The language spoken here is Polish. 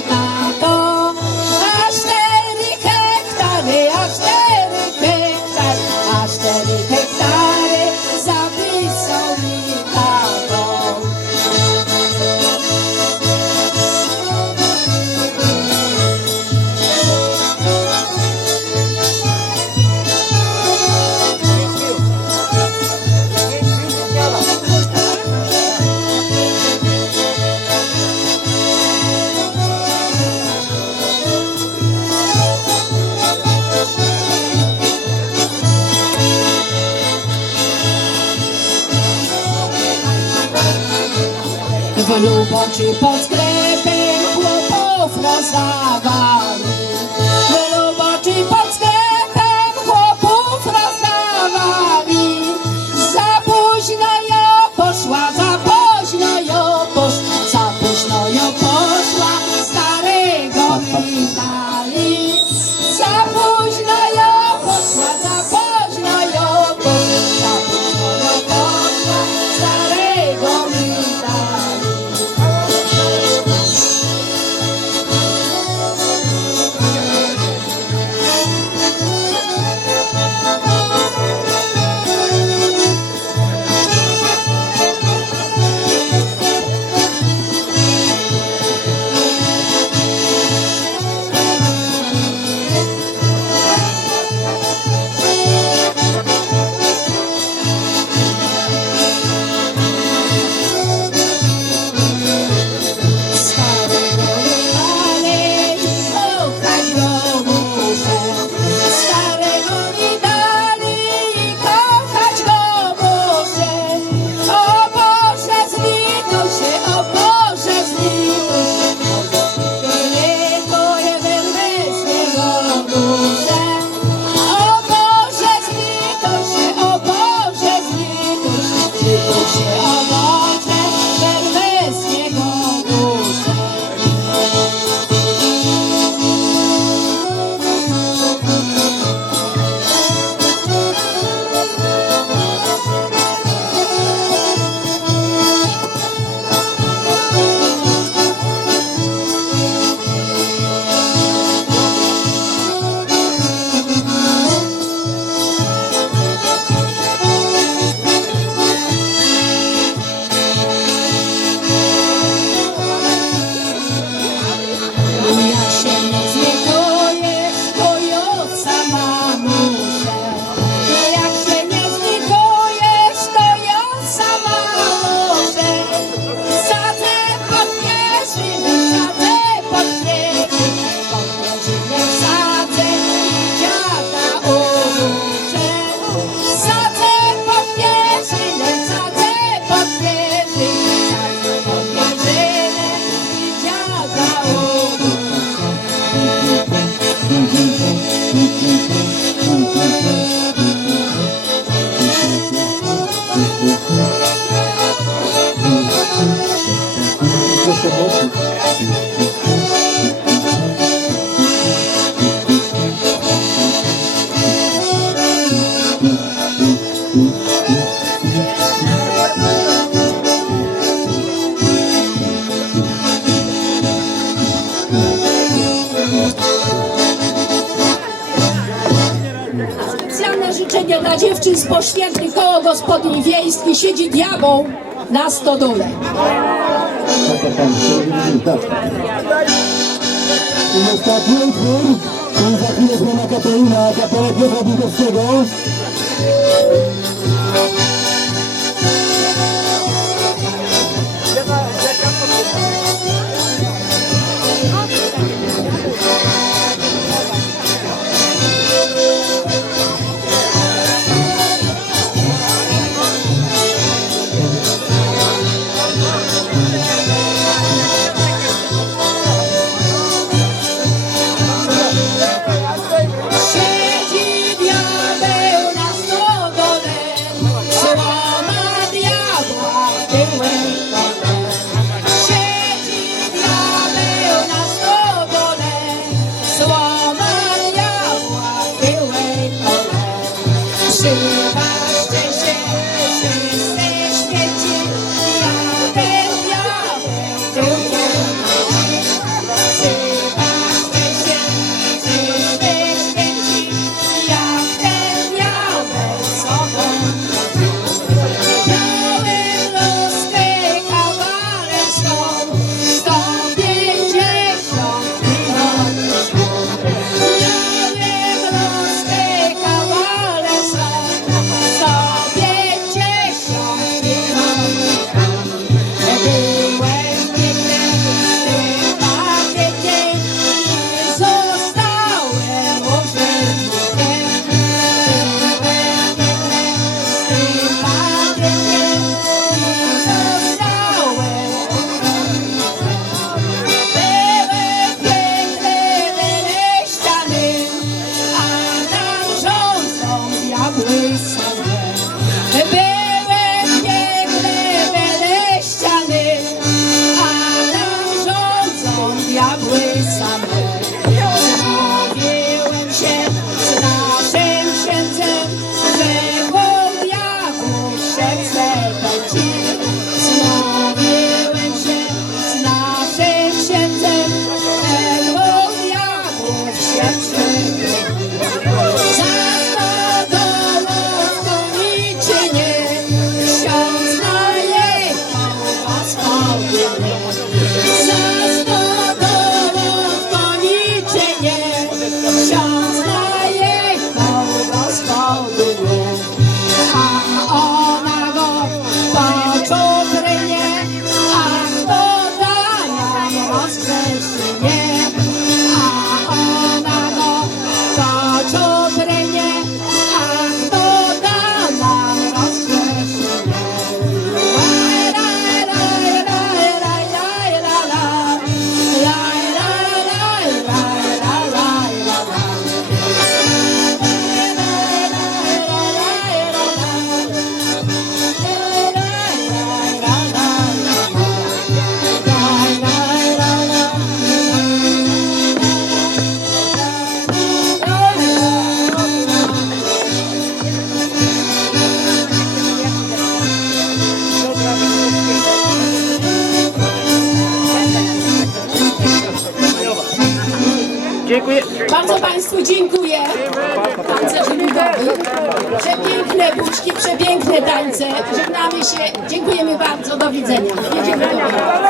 cantar. Luboci pod sklepem chłopów rozdawali. pomocy. Specjalne życzenie dla dziewczyn z poświętnych koło gospodyń wiejskich siedzi diabeł na stodole taka tam I ostatni utwór, ten za chwilę znana Katarina, kapelek Piotra Bukowskiego. Dziękuję. Bardzo Państwu dziękuję. Przepiękne buźki, przepiękne tańce. Żegnamy się. Dziękujemy bardzo. Do widzenia. Jedziemy do.